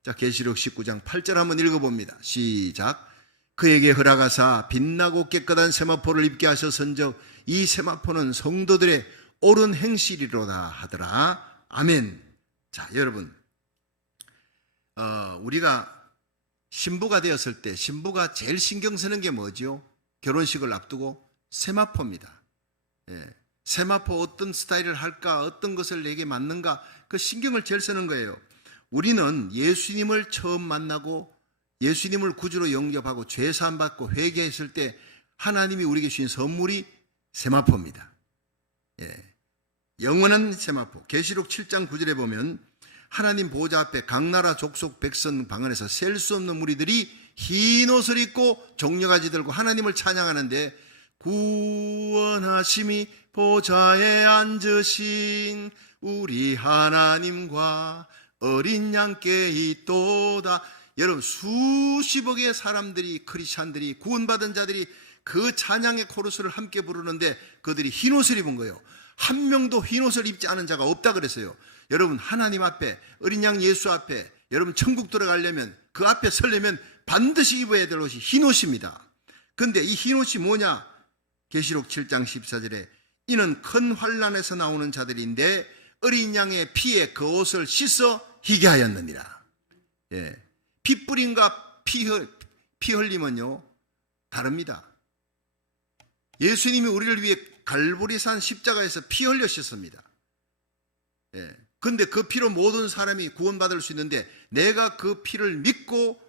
자, 계시록 19장 8절 한번 읽어봅니다. 시작. 그에게 허락하사 빛나고 깨끗한 세마포를 입게 하셨은즉 이 세마포는 성도들의 옳은 행실이로다 하더라. 아멘. 자, 여러분, 우리가 신부가 되었을 때 신부가 제일 신경 쓰는 게 뭐죠? 결혼식을 앞두고 세마포입니다. 세마포 어떤 스타일을 할까, 어떤 것을 내게 맞는가, 그 신경을 제일 쓰는 거예요. 우리는 예수님을 처음 만나고 예수님을 구주로 영접하고 죄사함 받고 회개했을 때 하나님이 우리에게 주신 선물이 세마포입니다. 영원한 세마포. 계시록 7장 9절에 보면 하나님 보좌 앞에 각 나라 족속 백성 방언에서 셀 수 없는 무리들이 흰 옷을 입고 종려가지 들고 하나님을 찬양하는데, 구원하심이 보좌에 앉으신 우리 하나님과 어린 양께 있도다. 여러분, 수십억의 사람들이, 크리스찬들이, 구원받은 자들이 그 찬양의 코러스를 함께 부르는데 그들이 흰옷을 입은 거예요. 한 명도 흰옷을 입지 않은 자가 없다 그랬어요. 여러분, 하나님 앞에, 어린 양 예수 앞에, 여러분 천국 들어가려면, 그 앞에 서려면 반드시 입어야 될 옷이 흰옷입니다. 그런데 이 흰옷이 뭐냐? 계시록 7장 14절에 이는 큰 환난에서 나오는 자들인데 어린 양의 피에 그 옷을 씻어 희게 하였느니라. 피 뿌림과 피 흘림은요 다릅니다. 예수님이 우리를 위해 갈보리산 십자가에서 피 흘리셨습니다. 그런데 그 피로 모든 사람이 구원받을 수 있는데, 내가 그 피를 믿고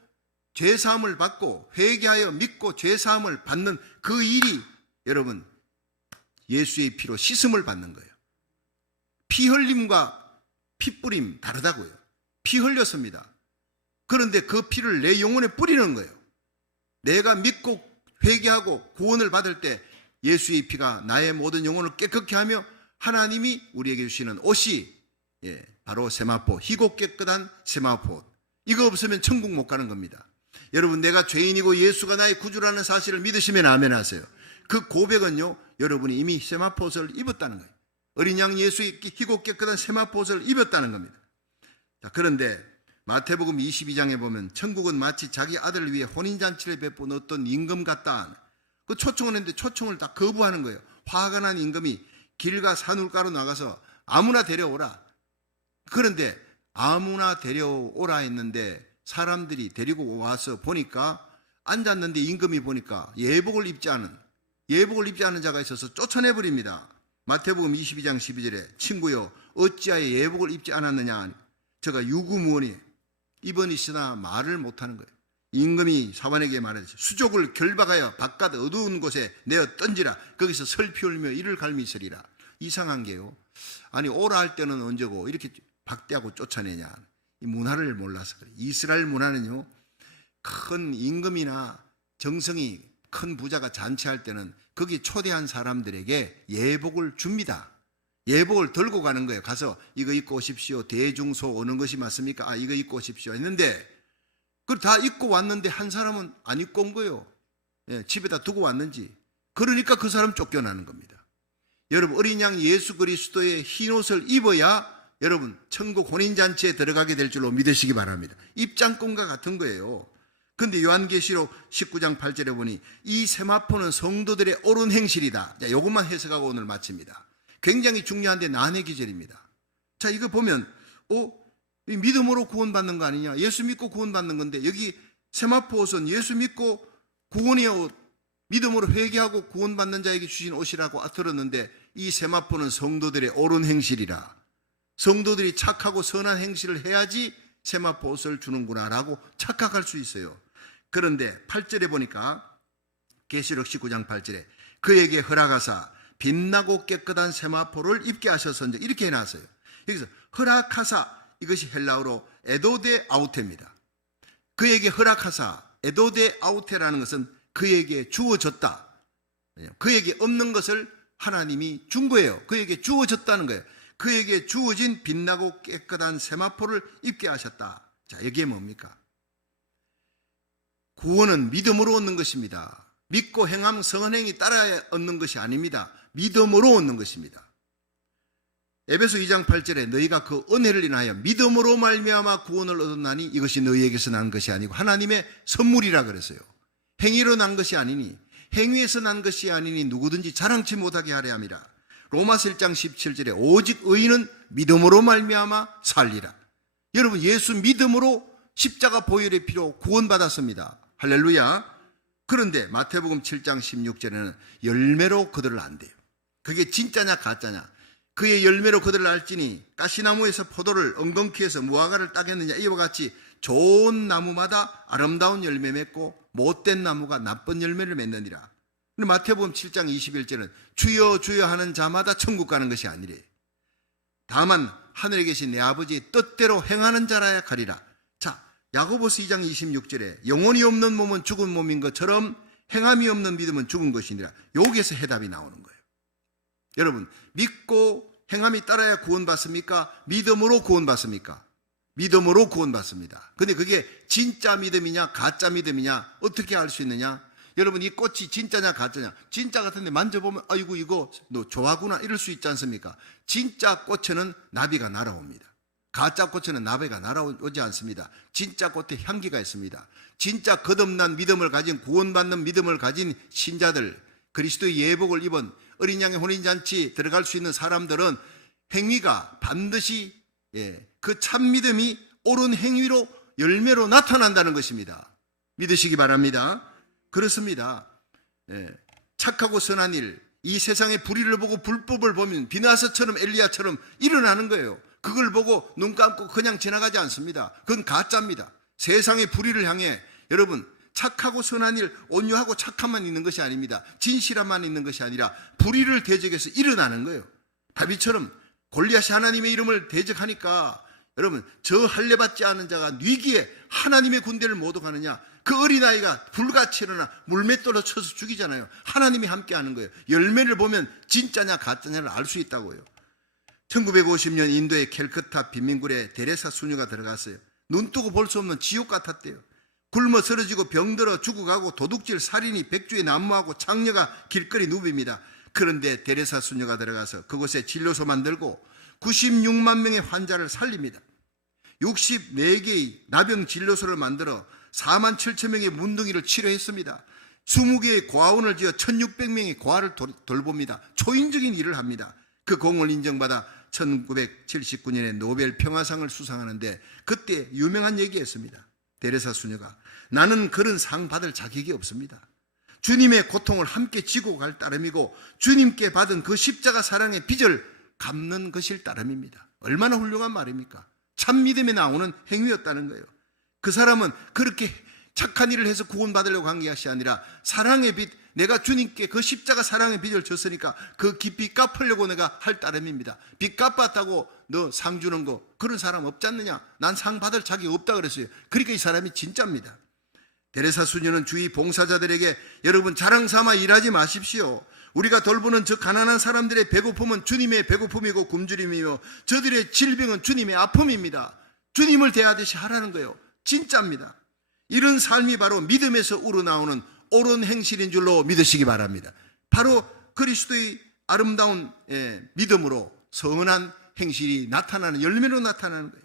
죄사함을 받고 회개하여 믿고 죄사함을 받는 그 일이, 여러분, 예수의 피로 씻음을 받는 거예요. 피 흘림과 피 뿌림 다르다고요. 피 흘렸습니다. 그런데 그 피를 내 영혼에 뿌리는 거예요. 내가 믿고 회개하고 구원을 받을 때 예수의 피가 나의 모든 영혼을 깨끗게 하며 하나님이 우리에게 주시는 옷이 바로 세마포, 희고 깨끗한 세마포 옷. 이거 없으면 천국 못 가는 겁니다. 여러분, 내가 죄인이고 예수가 나의 구주라는 사실을 믿으시면 아멘 하세요. 그 고백은요, 여러분이 이미 세마포 옷을 입었다는 거예요. 어린 양 예수의 희고 깨끗한 세마포 옷을 입었다는 겁니다. 자, 그런데 마태복음 22장에 보면 천국은 마치 자기 아들을 위해 혼인잔치를 베푼 어떤 임금 같다. 그 초청을 했는데 초청을 다 거부하는 거예요. 화가 난 임금이 길과 산울가로 나가서 아무나 데려오라. 그런데 아무나 데려오라 했는데 사람들이 데리고 와서 보니까 앉았는데 임금이 보니까 예복을 입지 않은 자가 있어서 쫓아내버립니다. 마태복음 22장 12절에 친구여 어찌하여 예복을 입지 않았느냐. 저가 유구무원이 입언이시나 말을 못하는 거예요. 임금이 사관에게 말했죠. 수족을 결박하여 바깥 어두운 곳에 내어 던지라. 거기서 설피 울며 이를 갈미 있으리라. 이상한 게요, 아니 오라 할 때는 언제고 이렇게 박대하고 쫓아내냐. 이 문화를 몰라서 그래요. 이스라엘 문화는요, 큰 임금이나 정성이 큰 부자가 잔치할 때는 거기 초대한 사람들에게 예복을 줍니다. 예복을 들고 가는 거예요. 가서 이거 입고 오십시오. 대중소 오는 것이 맞습니까? 아, 이거 입고 오십시오 했는데, 그걸 다 입고 왔는데 한 사람은 안 입고 온 거예요. 집에다 두고 왔는지. 그러니까 그 사람 쫓겨나는 겁니다. 여러분, 어린 양 예수 그리스도의 흰옷을 입어야 여러분 천국 혼인잔치에 들어가게 될 줄로 믿으시기 바랍니다. 입장권과 같은 거예요. 근데 요한계시록 19장 8절에 보니 이 세마포는 성도들의 옳은 행실이다. 자, 이것만 해석하고 오늘 마칩니다. 굉장히 중요한데 난해 기절입니다. 자, 이거 보면 믿음으로 구원받는 거 아니냐. 예수 믿고 구원받는 건데, 여기 세마포 옷은 예수 믿고 구원의 옷, 믿음으로 회개하고 구원받는 자에게 주신 옷이라고 들었는데 이 세마포는 성도들의 옳은 행실이라, 성도들이 착하고 선한 행실을 해야지 세마포 옷을 주는구나라고 착각할 수 있어요. 그런데 8절에 보니까 계시록 19장 8절에 그에게 허락하사 빛나고 깨끗한 세마포를 입게 하셔서 이렇게 해놨어요. 여기서 허락하사, 이것이 헬라어로 에도데 아우테입니다. 그에게 허락하사, 에도데 아우테라는 것은 그에게 주어졌다. 그에게 없는 것을 하나님이 준 거예요. 그에게 주어졌다는 거예요. 그에게 주어진 빛나고 깨끗한 세마포를 입게 하셨다. 자, 이게 뭡니까? 구원은 믿음으로 얻는 것입니다. 믿고 행함 성은행이 따라야 얻는 것이 아닙니다. 믿음으로 얻는 것입니다. 에베소 2장 8절에 너희가 그 은혜를 인하여 믿음으로 말미암아 구원을 얻었나니 이것이 너희에게서 난 것이 아니고 하나님의 선물이라 그랬어요. 행위로 난 것이 아니니, 행위에서 난 것이 아니니 누구든지 자랑치 못하게 하려 함이라. 로마서 1장 17절에 오직 의인은 믿음으로 말미암아 살리라. 여러분, 예수 믿음으로 십자가 보혈의 피로 구원받았습니다. 할렐루야. 그런데 마태복음 7장 16절에는 열매로 그들을 안대요. 그게 진짜냐 가짜냐. 그의 열매로 그들을 알지니 가시나무에서 포도를, 엉겅퀴에서 무화과를 따겠느냐. 이와 같이 좋은 나무마다 아름다운 열매 맺고 못된 나무가 나쁜 열매를 맺느니라. 마태복음 7장 21절은 주여 주여 하는 자마다 천국 가는 것이 아니래. 다만 하늘에 계신 내 아버지의 뜻대로 행하는 자라야 가리라. 자, 야고보서 2장 26절에 영혼이 없는 몸은 죽은 몸인 것처럼 행함이 없는 믿음은 죽은 것이니라. 여기에서 해답이 나오는 거예요. 여러분, 믿고 행함이 따라야 구원받습니까? 믿음으로 구원받습니까? 믿음으로 구원받습니다. 근데 그게 진짜 믿음이냐 가짜 믿음이냐 어떻게 알 수 있느냐? 여러분, 이 꽃이 진짜냐 가짜냐? 진짜 같은데 만져보면 아이고 이거 너 좋아하구나 이럴 수 있지 않습니까? 진짜 꽃에는 나비가 날아옵니다. 가짜 꽃에는 나비가 날아오지 않습니다. 진짜 꽃에 향기가 있습니다. 진짜 거듭난 믿음을 가진, 구원받는 믿음을 가진 신자들, 그리스도의 예복을 입은 어린 양의 혼인잔치 들어갈 수 있는 사람들은 행위가 반드시 그 참 믿음이 옳은 행위로 열매로 나타난다는 것입니다. 믿으시기 바랍니다. 그렇습니다. 착하고 선한 일, 이 세상의 불의를 보고 불법을 보면 비나서처럼 엘리야처럼 일어나는 거예요. 그걸 보고 눈 감고 그냥 지나가지 않습니다. 그건 가짜입니다. 세상의 불의를 향해 여러분, 착하고 선한 일, 온유하고 착함만 있는 것이 아닙니다. 진실함만 있는 것이 아니라 불의를 대적해서 일어나는 거예요. 다윗처럼 골리앗이 하나님의 이름을 대적하니까 여러분, 저 할례받지 않은 자가 뉘기에 하나님의 군대를 모독하느냐. 그 어린아이가 불같이 일어나 물맷돌로 쳐서 죽이잖아요. 하나님이 함께하는 거예요. 열매를 보면 진짜냐 가짜냐를 알 수 있다고요. 1950년 인도의 캘커타 빈민굴에 데레사 수녀가 들어갔어요. 눈 뜨고 볼 수 없는 지옥 같았대요. 굶어 쓰러지고 병들어 죽어가고 도둑질, 살인이 백주에 난무하고 창녀가 길거리 누비입니다. 그런데 데레사 수녀가 들어가서 그곳에 진료소 만들고 96만 명의 환자를 살립니다. 64개의 나병 진료소를 만들어 4만 7천 명의 문둥이를 치료했습니다. 20개의 고아원을 지어 1600명의 고아를 돌봅니다. 초인적인 일을 합니다. 그 공을 인정받아 1979년에 노벨 평화상을 수상하는데 그때 유명한 얘기했습니다. 데레사 수녀가 나는 그런 상 받을 자격이 없습니다. 주님의 고통을 함께 지고 갈 따름이고 주님께 받은 그 십자가 사랑의 빚을 갚는 것일 따름입니다. 얼마나 훌륭한 말입니까? 참 믿음에 나오는 행위였다는 거예요. 그 사람은 그렇게 착한 일을 해서 구원받으려고 한 것이 아니라 사랑의 빚, 내가 주님께 그 십자가 사랑의 빚을 졌으니까 그 빚 갚으려고 내가 할 따름입니다. 빚 갚았다고 너 상 주는 거 그런 사람 없지 않느냐? 난 상 받을 자격이 없다 그랬어요. 그러니까 이 사람이 진짜입니다. 데레사 수녀는 주위 봉사자들에게 여러분 자랑 삼아 일하지 마십시오. 우리가 돌보는 저 가난한 사람들의 배고픔은 주님의 배고픔이고 굶주림이며 저들의 질병은 주님의 아픔입니다. 주님을 대하듯이 하라는 거예요. 진짜입니다. 이런 삶이 바로 믿음에서 우러나오는 옳은 행실인 줄로 믿으시기 바랍니다. 바로 그리스도의 아름다운 믿음으로 선한 행실이 나타나는, 열매로 나타나는 거예요.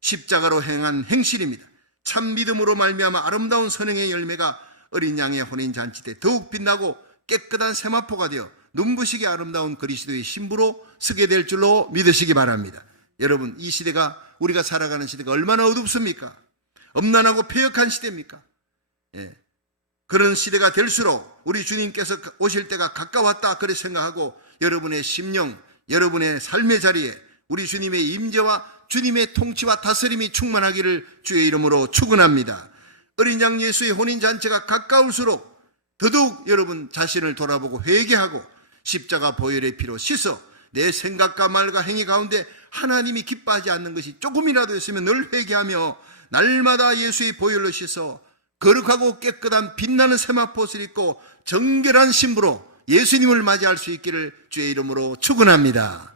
십자가로 행한 행실입니다. 참 믿음으로 말미암아 아름다운 선행의 열매가 어린 양의 혼인잔치 때 더욱 빛나고 깨끗한 세마포가 되어 눈부시게 아름다운 그리스도의 신부로 서게 될 줄로 믿으시기 바랍니다. 여러분, 이 시대가, 우리가 살아가는 시대가 얼마나 어둡습니까? 엄난하고 폐역한 시대입니까? 그런 시대가 될수록 우리 주님께서 오실 때가 가까웠다 그렇게 생각하고 여러분의 심령, 여러분의 삶의 자리에 우리 주님의 임재와 주님의 통치와 다스림이 충만하기를 주의 이름으로 축원합니다. 어린 양 예수의 혼인잔치가 가까울수록 더더욱 여러분 자신을 돌아보고 회개하고 십자가 보혈의 피로 씻어 내 생각과 말과 행위 가운데 하나님이 기뻐하지 않는 것이 조금이라도 있으면 늘 회개하며 날마다 예수의 보혈로 씻어 거룩하고 깨끗한 빛나는 세마포옷을 입고 정결한 신부로 예수님을 맞이할 수 있기를 주의 이름으로 축원합니다.